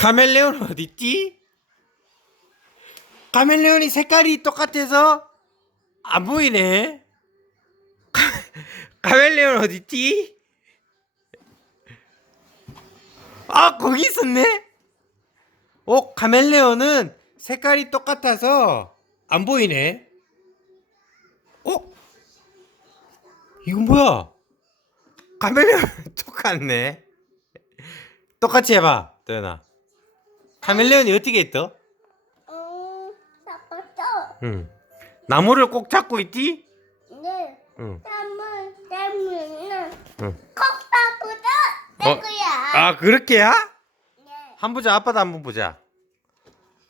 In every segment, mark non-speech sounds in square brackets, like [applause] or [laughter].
카멜레온 어딨지? 카멜레온이 색깔이 똑같아서 안 보이네. 카, 카멜레온 어딨지? 아 거기 있었네. 어 카멜레온은 색깔이 똑같아서 안 보이네. 어? 이건 뭐야? 카멜레온 [laughs] 똑같네. 똑같이 해봐, 도연아. 카멜레온이 어떻게 했어? 음, 잡았어. 응. 나무를 꼭 잡고 있지? 네. 응. 땀을 땀을 응. 컵밥보다 어? 내 거야. 아 그렇게야? 네. 한 보자. 아빠도 한 번 보자.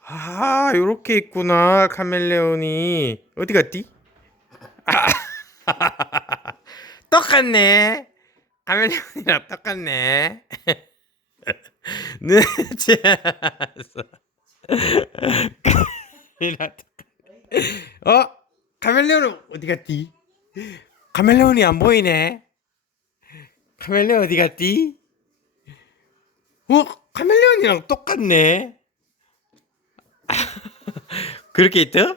아, 요렇게 있구나. 카멜레온이 어디 갔디? 아, [laughs] 똑같네. 카멜레온이랑 똑같네. [laughs] [laughs] 늦었어. 똑같네. 어? 카멜레온은 어디 갔디? 카멜레온이 안 보이네. 카멜레온 어디 갔디? 어? 카멜레온이랑 똑같네. [laughs] 그렇게 있어?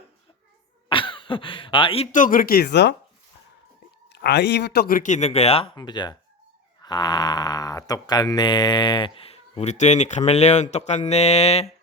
[laughs] 아, 입도 그렇게 있어? 아, 입도 그렇게 있는 거야? 한번 보자. 아, 똑같네. 우리 또연이 카멜레온 똑같네.